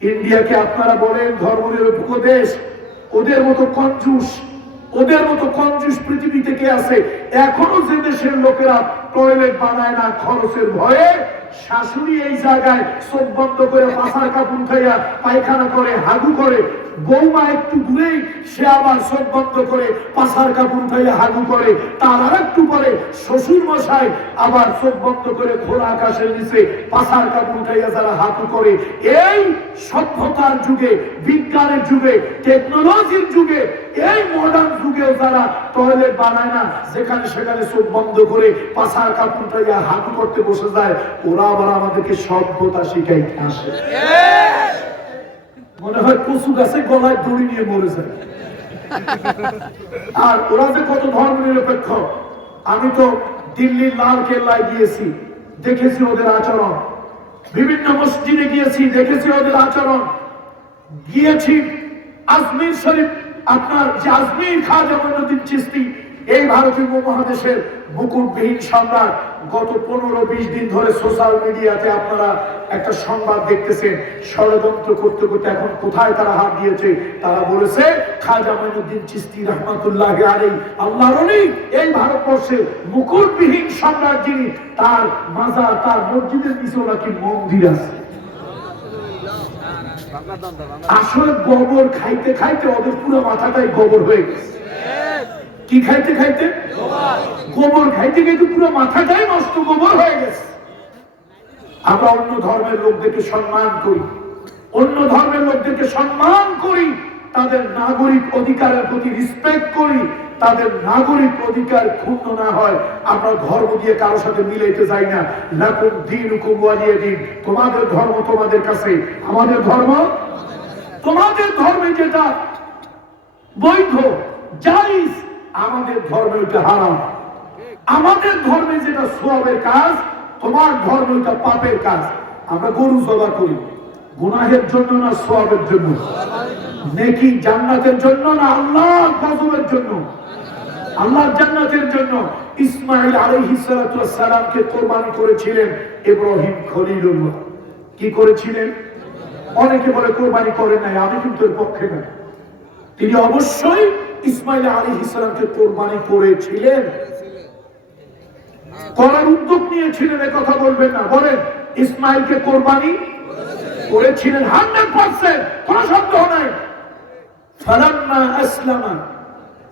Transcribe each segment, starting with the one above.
ইন্ডিয়াকে আপনারা বলেন ধর্ম নিরপেক্ষ দেশ ওদের মতো কঞ্জুস, ওদের মতো কঞ্জুস পৃথিবী থেকে আছে। এখনও যে দেশের লোকেরা টয়লেট বানায় না খরচের ভয়ে শাশুড়ি এই জায়গায় চোখ বন্ধ করে পাশার কাপড় খাইয়া পায়খানা করে, হাগু করে। বৌমা একটু দূরেই সে আবার চোখ বন্ধ করে পাশার কাপড় খাইয়া হাগু করে। তার আর একটু পরে শ্বশুর মশাই আবার চোখ বন্ধ করে খোলা আকাশের নিচে পাশার কাপড় খাইয়া যারা হাগু করে। এই সভ্যতার যুগে, বিজ্ঞানের যুগে টেকনোলজির যুগে, এই মডার্ন যুগেও যারা টয়লেট বানায় না, যেখানে সেখানে চোখ বন্ধ করে পাশার কাপড় খাইয়া হাগু করতে বসে যায়, ওরা আবার আমাদেরকে সভ্যতা শিখাইতে আসে। মনে হয় কচু গাছে গলায় দড়ি নিয়ে মরে যায়। আর ওরা যে কত ধর্ম নিরপেক্ষ আমি তো দিল্লির লাল কেল্লায় গিয়েছি, দেখেছি ওদের আচরণ। বিভিন্ন মসজিদে গিয়েছি, দেখেছি ওদের আচরণ। গিয়েছি আজমির শরীফ আপনার যে আজমির খাজা মঈনুদ্দিন চিস্তি, এই ভারতীয় উপমহাদেশের মুকুটবিহীন সম্রাট, গত পনেরো বিশ দিন ধরে সোশ্যাল মিডিয়াতে আপনারা একটা সংবাদ দেখতেছেন, ষড়যন্ত্র করতে করতে এখন কোথায় তারা হাত দিয়েছে? তারা বলেছে, খাজা মঈনুদ্দিন চিস্তি রহমতুল্লাহ আলী আল্লাহর এই ভারতবর্ষের মুকুটবিহীন সম্রাট যিনি, তার মাজার, তার মসজিদের পিছনে নাকি মন্দির আছে? আসলে গোবর খাইতে খাইতে ওদের পুরো মাথাটাই গোবর হয়ে গেছে। কি খাইতে খাইতে? গোবর খাইতে খাইতে পুরো মাথাটাই নষ্ট গোবর হয়ে গেছে। আমরা অন্য ধর্মের লোকদেরকে সম্মান করি। অন্য ধর্মের লোকদেরকে সম্মান করি। তাদের নাগরিক অধিকারের প্রতি রিসপেক্ট করি। তাদের নাগরিক অধিকার ক্ষুণ্ণ না হয়, আমরা ধর্ম দিয়ে কারও সাথে মিলাইতে যাই না। লাকুম দিন হুকুম দিন। তোমাদের ধর্ম তোমাদের কাছে। আমাদের ধর্ম? তোমাদের ধর্মে যেটা বৈধ জাইজ আমাদের ধর্মে ওইটা হারাম। আমাদের ধর্মে যেটা সোয়াবের কাজ, তোমার ধর্মে ওইটা পাপের কাজ। আমরা গরু জবা করি। গুনাহের জন্য না সোয়াবের জন্য? নেকি জান্নাতের জন্য না আল্লাহ গজবের জন্য? আল্লাহ জান্নাতের জন্য ইসমাইল আলাইহিস সালামকে কোরবানি করেছিলেন ইব্রাহিম খলিলুল্লাহ। কি করেছিলেন? অনেকে বলে কোরবানি করে নাই, আমি কিন্তু এর পক্ষে না তিনি অবশ্যই ইসমাইল আলী ইসলামকে কোরবানি করেছিলেন। করার উদ্যোগ নিয়েছিলেন কথা বলবেন না। বলেন ইসমাইলকে কোরবানি করেছিলেন হান্ড্রেড পার্সেন্ট, কোন সন্দেহ নাই। ফালাম্মা আসলামা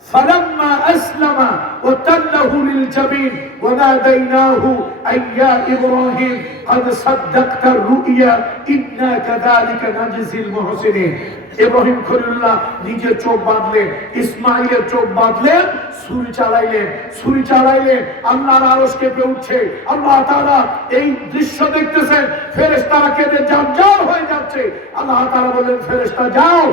فلما أسلم وتله للجبين وناديناه أي يا إبراهيم قد صدقت الرؤيا إنا كذلك نجزي المحسنين. ইব্রাহিম খলিলুল্লাহ নিজের চোখ বাঁধলেন, ইসমাইলের চোখ বাঁধলেন, ছুরি চালাইলেন ছুরি চালাইলেন, আল্লাহর আরশ কেঁপে উঠছে। আল্লাহ তাআলা এই দৃশ্য দেখতেছেন, ফেরেশতারা কেঁদে জানজার হয়ে যাচ্ছে। আল্লাহ তাআলা বলেন ফেরেশতা, যাও।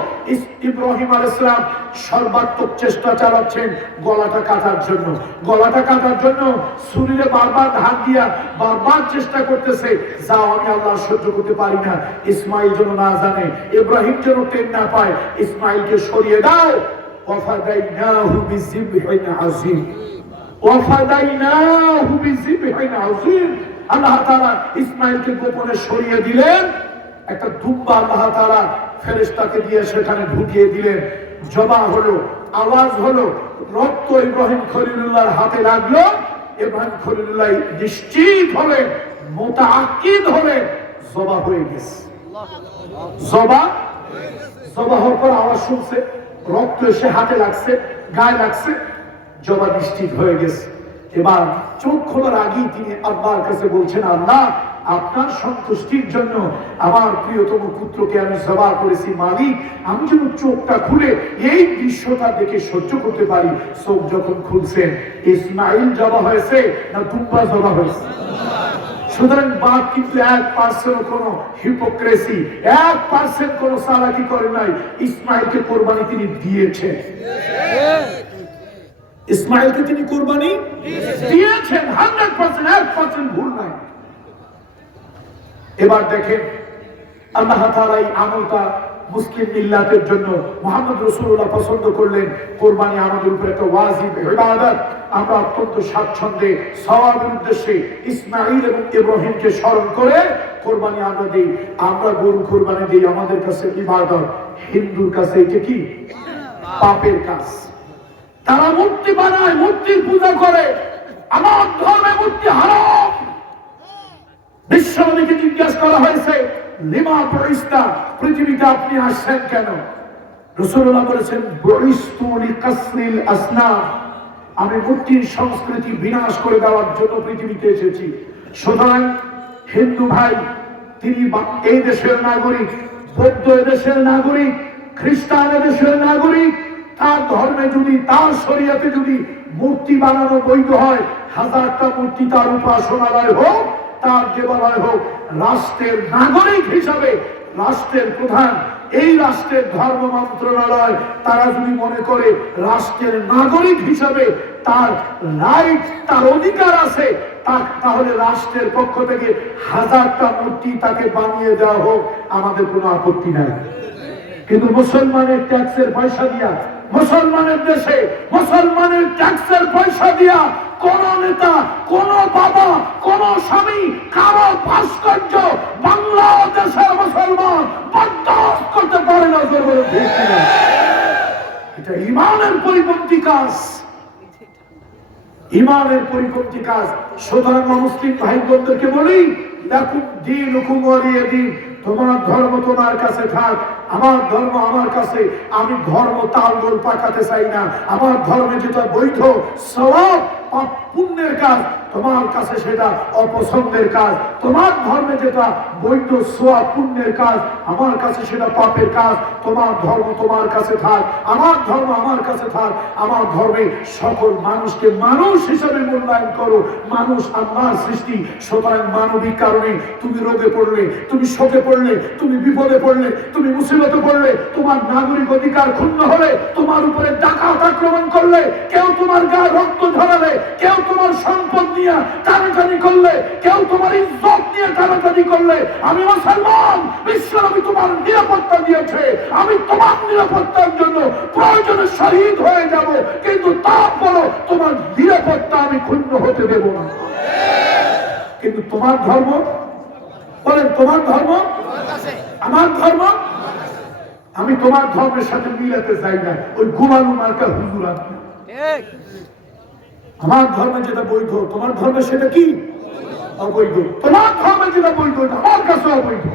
ইব্রাহিম আলাইহিস সালাম সর্বাত্মক চেষ্টা চালাচ্ছেন গলাটা কাটার জন্য। গলাটা কাটার জন্য ছুরিরে বারবার ধার দিয়া বারবার চেষ্টা করতেছে। যাও, আমি আল্লাহ সহ্য করতে পারি না। ইসমাইল যেন না জানে, ইব্রাহিম যেন টেন না পায় ইসমাইলকে সরিয়ে দাও। আল্লাহ তাআলা গোপনে সরিয়ে দিলেন। একটা দুব্বা আল্লাহ তাআলা ফেরেশতাকে দিয়ে সেখানে ঢুকিয়ে দিলেন। জবা হলো আওয়াজ হলো রক্ত ইব্রাহিম খলিলুল্লাহর হাতে লাগল। ইব্রাহিম খলিলুল্লাহ নিশ্চিত হলেন মোতাকিদ হলেন জবা হয়ে গেছে। জবা জবা হওয়ার পর আওয়াজ শুনছে, রক্ত এসে হাতে লাগছে, গায়ে লাগছে, জবা নিশ্চিত হয়ে গেছে। এবার চোখ খোলার আগেই তিনি কাছে বলছেন, আল্লাহ, আপনার সন্তুষ্টির জন্য আমার প্রিয়তম পুত্রকে আমি জবা করেছি, মালিক, আমি যেন চোখটা খুলে এই দৃশ্যটা দেখে সহ্য করতে পারি। চোখ যখন খুলছেন ইসমাইল জবা হয়েছে না দুব্বা জবা হয়েছে? সুতরাং বাপ কিন্তু এক পার্সেন্ট কোন হিপোক্রেসি এক পার্সেন্ট কোন সালাকি করে নাই? ইসমাইলকে কোরবানি তিনি দিয়েছেন। ইসমাইলকে তিনি কোরবানি দিয়েছেন। হান্ড্রেড পার্সেন্ট, এক পার্সেন্ট ভুল নাই। এবার দেখেন, আল্লাহ তাআলা এই আমলটা মুসলিম মিল্লাতের জন্য মোহাম্মদ রসুল্লাহ পছন্দ করলেন। কোরবানি আমাদের উপর একটা ওয়াজিব, ইবাদত। আমরা অত্যন্ত স্বাচ্ছন্দ্যে, সওয়াবের উদ্দেশ্যে ইসমাইল এবং ইব্রাহিমকে স্মরণ করে কোরবানি আমরা দিই। আমরা গরু কোরবানি দিই আমাদের কাছে ইবাদত। হিন্দুর কাছে এটা কি? পাপের কাজ। তারা মূর্তি বানায়, মূর্তির পূজা করে। আমার ধর্মে মূর্তি হারাম। বিশ্বনবীকে জিজ্ঞাসা করা হয়েছে, লিমা পরিস্তা পৃথিবীতে আপনি আসছেন কেন? রসুল্লাহ বলেছেন বরিস্তুলি কাসরিল আসনাম আমি মূর্তির সংস্কৃতি বিনাশ করে দেওয়ার জন্য পৃথিবীতে এসেছি। সুতরাং হিন্দু ভাই, তিনি এই দেশের নাগরিক, বৌদ্ধ দেশের নাগরিক, খ্রিস্টান দেশের নাগরিক, তার ধর্মে যদি, তার শরীয়তে যদি মূর্তি বানানো বৈধ হয়, হাজারটা মূর্তি তার উপাসনালয় হোক, তার দেবালয় হোক, রাষ্ট্রের নাগরিক হিসাবে রাষ্ট্রের প্রধান এই রাষ্ট্রের ধর্ম মন্ত্রণালয়, তারা যদি মনে করে রাষ্ট্রের নাগরিক হিসাবে তার রাইট তার অধিকার আছে তাহলে রাষ্ট্রের পক্ষ থেকে হাজারটা মূর্তি তাকে বানিয়ে দেওয়া হোক, আমাদের কোনো আপত্তি নাই। কিন্তু মুসলমানের ট্যাক্সের পয়সা দিয়া মুসলমানের দেশে মুসলমানের ট্যাক্সের পয়সা দিয়া কোন নেতা, কোন বাবা, কোন স্বামী, কারও ভাস্কর্য বাংলাদেশের মুসলমান বরদাস্ত করতে পারে না? এটা ইমানের পরিপন্থী কাজ। ইমানের পরিপন্থী কাজ। সুতরাং মুসলিম ভাই বোনদেরকে বলি দেখুন দিন হুকুম দিন তোমার ধর্ম তোমার কাছে থাক। আমার ধর্ম আমার কাছে, আমি ধর্ম তাল গোল পাকাতে চাই না। আমার ধর্মে যেটা বৈধ সব পাপ পুণ্যের কাজ, তোমার কাছে সেটা অপছন্দের কাজ। তোমার ধর্মে যেটা বৈধ সোয়া পুণ্যের কাজ, আমার কাছে সেটা পাপের কাজ। তোমার ধর্ম তোমার কাছে থাক, আমার ধর্ম আমার কাছে থাক। আমার ধর্মে সকল মানুষকে মানুষ হিসেবে মূল্যায়ন করো। মানুষ আল্লাহর সৃষ্টি, সুতরাং মানবিক কারণে তুমি রোগে পড়লে, তুমি শোকে পড়লে, তুমি বিপদে পড়লে, তুমি মুসিবতে পড়লে তোমার নাগরিক অধিকার ক্ষুণ্ণ হলে, তোমার উপরে ডাকাত আক্রমণ করলে, কেউ তোমার গায়ে রক্ত ধরালে কেউ তোমার সম্পদ নিয়ে টানাটানি করলে, কেউ তোমার ইজ্জত নিয়ে টানাটানি করলে, আমি মুসলমান বিশ্বনবী তোমার নিরাপত্তা দিয়েছে, আমি তোমার নিরাপত্তার জন্য প্রয়োজনে শহীদ হয়ে যাব, কিন্তু তারপরও তোমার নিরাপত্তা আমি ক্ষুণ্ণ হতে দেব না। কিন্তু তোমার ধর্ম? বলেন, তোমার ধর্ম? আমার ধর্ম? আমি তোমার ধর্মের সাথে মিলাতে চাই না। ওই গুমানু মার্কা হুজুর আপনি আমার ধর্মে যেটা বৈধ তোমার ধর্মে সেটা কি? অবৈধ। তোমার ধর্মে যেটা বৈধ এটা আমার কাছে অবৈধ।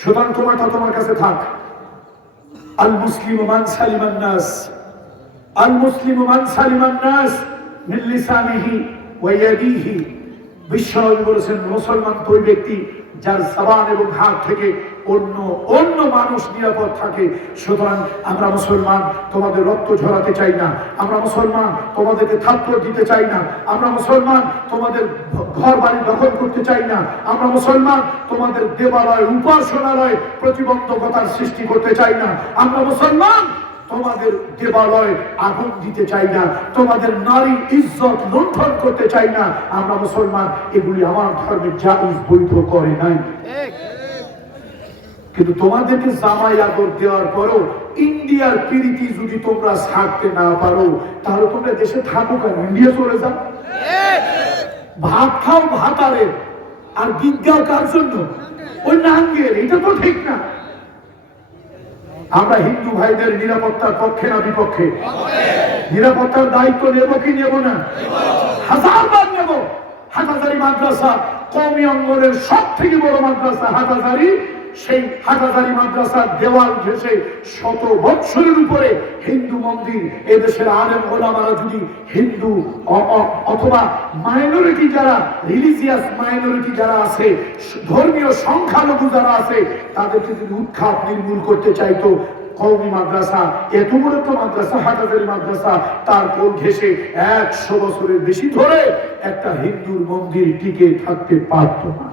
সুতরাং তোমারটা তোমার কাছে থাক। আল মুসলিম মান সালিমান নাস আল মুসলিম মান সালিমান নাস মিন লিসানিহি ওয়া ইয়াদিহি। বিশ্বনবী বলেছেন মুসলমান ওই ব্যক্তি যার সাবান এবং হাত থেকে অন্য অন্য মানুষ নিরাপদ থাকে। সুতরাং আমরা মুসলমান, তোমাদের রক্ত ঝরাতে চাই না। আমরা মুসলমান, তোমাদেরকে থাপ্পড় দিতে চাই না। আমরা মুসলমান, তোমাদের ঘর বাড়ি দখল করতে চাই না। আমরা মুসলমান, তোমাদের দেবালয়, উপাসনালয় প্রতিবন্ধকতার সৃষ্টি করতে চাই না। আমরা মুসলমান, তোমাদের দেবালয় আগুন দিতে চাই না। তোমাদের নারী ইজ্জত লুণ্ঠন করতে চাই না। আমরা মুসলমান, এগুলি আমার ধর্মের জাহিজ বৈধ করে নাই। কিন্তু তোমাদেরকে জামাই আদর দেওয়ার পরও ইন্ডিয়ার পিরিতি যদি তোমরা ছাড়তে না পারো, তাহলে তোমরা দেশে থাকো কেন? ইন্ডিয়া চলে যাও। ভাত খাও ভাতারের আর কার জন্য? ওই নাঙ্গের এটা তো ঠিক না। আমরা হিন্দু ভাইদের নিরাপত্তার পক্ষে না বিপক্ষে? নিরাপত্তার দায়িত্ব নেব কি নেব না? হাজারবার নেব। হাটাজারি মাদ্রাসা কমি অঙ্গনের সব থেকে বড় মাদ্রাসা হাটাজারি সেই হাটাজারি মাদ্রাসার দেওয়াল ঘেসে শত বৎসরের উপরে হিন্দু মন্দির, এদেশের আলেম ওলামারা যদি হিন্দু অথবা মাইনরিটি যারা রিলিজিয়াস মাইনরিটি যারা আছে, ধর্মীয় সংখ্যালঘু যারা আছে, তাদেরকে যদি উৎখাত নির্মূল করতে চাইতো কৌমি মাদ্রাসা, এত বড় তো মাদ্রাসা হাটাজারি মাদ্রাসা, তার কোল ঘেসে একশো বছরের বেশি ধরে একটা হিন্দুর মন্দির টিকে থাকতে পারত না।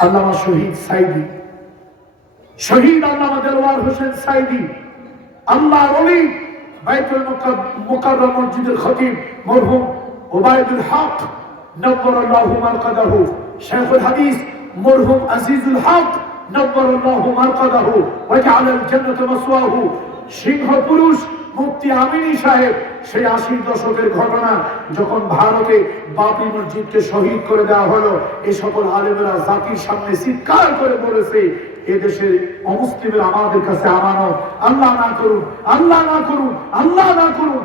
আল্লামা শহীদ সাইদি শহীদ আল্লামা দেলওয়ার হোসেন সাইদি আল্লাহ অলি বাইতুল মুকাররম মসজিদের খতিব মরহুম ওবায়দুল হক নব্বর আল্লাহু মারকাদাহু শেখুল হাদিস মরহুম আজিজুল হক নব্বর আল্লাহু মারকাদাহু ওয়াজআল আল জান্নাত মাসওয়াহু সিংহ পুরুষ মুফতি আমিনী সাহেব, সেই আশির দশকের ঘটনা যখন ভারতে বাপি মসজিদকে শহীদ করে দেওয়া হলো এই সকল আলেমেরা জাতির সামনে চিৎকার করে বলেছে, এদেশের অমুসলিমের আমাদের কাছে আমানো আল্লাহ না করুন আল্লাহ না করুন আল্লাহ না করুন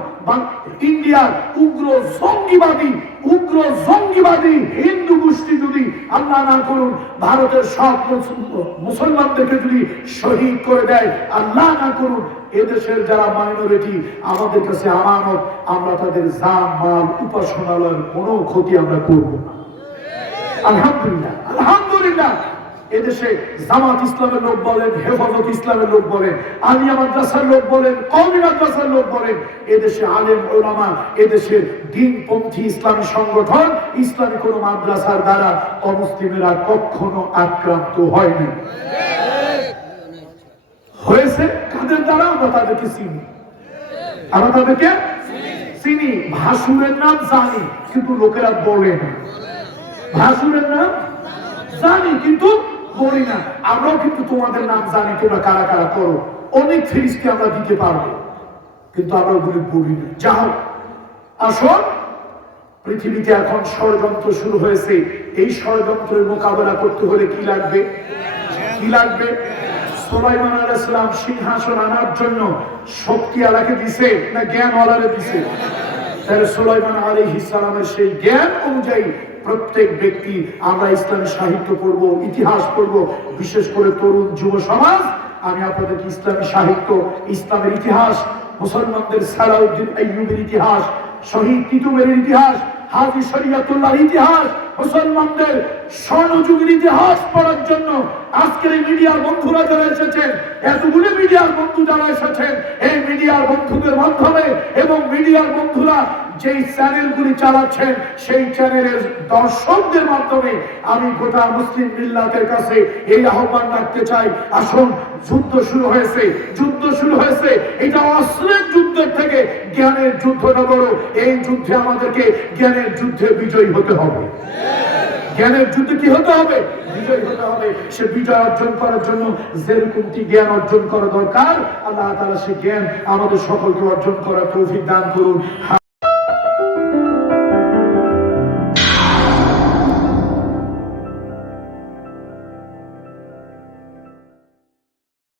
ইন্ডিয়ার উগ্র জঙ্গিবাদী উগ্র জঙ্গিবাদী হিন্দু গোষ্ঠী যদি আল্লাহ না করুন, ভারতের সব মুসলমানদেরকে যদি শহীদ করে দেয়, আল্লাহ না করুন, এদেশের যারা মাইনরিটি আমাদের কাছে আমানত, আমরা তাদের জাম মাল, উপাসনালয়ের কোনো ক্ষতি আমরা করব না। আলহামদুলিল্লাহ আলহামদুলিল্লাহ। এদেশে জামাত ইসলামের লোক বলেন, হেফাজত ইসলামের লোক বলেন, আলিয়া মাদ্রাসার লোক বলেন, কওমি মাদ্রাসার লোক বলেন, এদেশে আলেম ওলামা, এদেশের দিনপন্থী ইসলামী সংগঠন, ইসলামী কোন মাদ্রাসার দ্বারা অমুসলিমেরা কখনো আক্রান্ত হয়নি। হয়েছে? কাদের দ্বারা? আমরা তাদেরকে চিনি। আমরা তাদেরকে চিনি। ভাসুরের নাম জানি, কিন্তু লোকেরা বলে না। ভাসুরের নাম জানি, কিন্তু বলি না। আমরাও কিন্তু তোমাদের নাম জানি, তোমরা কারা কারা করো। অনেক ফিরিস্তি আমরা দিতে পারব। কিন্তু আমরা ওগুলি বলি না। যাও। আসুন পৃথিবীতে এখন ষড়যন্ত্র শুরু হয়েছে। এই ষড়যন্ত্রের মোকাবেলা করতে হলে কি লাগবে? কি লাগবে? সোলাইমান আলাইসালাম সিংহাসন আনার জন্য শক্তি আলাকে দিছে না জ্ঞান আলারে দিছে? সুলাইমান আলী ইসলামের সেই জ্ঞান অনুযায়ী প্রত্যেক ব্যক্তি আমরা ইসলামী সাহিত্য পড়ব, ইতিহাস পড়ব, বিশেষ করে তরুণ যুব সমাজ। আমি আপনাদেরকে ইসলামী সাহিত্য, ইসলামের ইতিহাস, মুসলমানদের সালাউদ্দিন ইতিহাস, শহীদ তিতুমের ইতিহাস হাজি শরিয়াতুল্লাহর ইতিহাস, মুসলমানদের স্বর্ণযুগের ইতিহাস পড়ার জন্য আজকের এই মিডিয়ার বন্ধুরা যারা এসেছেন, এতগুলি মিডিয়ার বন্ধু যারা এসেছেন, এই মিডিয়ার বন্ধুদের মাধ্যমে এবং মিডিয়ার বন্ধুরা যেই চ্যানেলগুলি চালাচ্ছেন সেই চ্যানেলের দর্শকদের মাধ্যমে আমি গোটা মুসলিম মিল্লাতের কাছে এই আহ্বান রাখতে চাই। আসুন, যুদ্ধ শুরু হয়েছে। যুদ্ধ শুরু হয়েছে। এটা অস্ত্রের যুদ্ধের থেকে জ্ঞানের যুদ্ধটা বড় এই যুদ্ধে আমাদেরকে জ্ঞানের যুদ্ধে বিজয়ী হতে হবে। জ্ঞানের যুদ্ধে কি হতে হবে? বিজয় হতে হবে। সে বিজয় অর্জন করার জন্য যেরকমটি জ্ঞান অর্জন করা দরকার, আল্লাহ তাআলা সে জ্ঞান আমাদের সকলকে অর্জন করার তৌফিক দান করুন।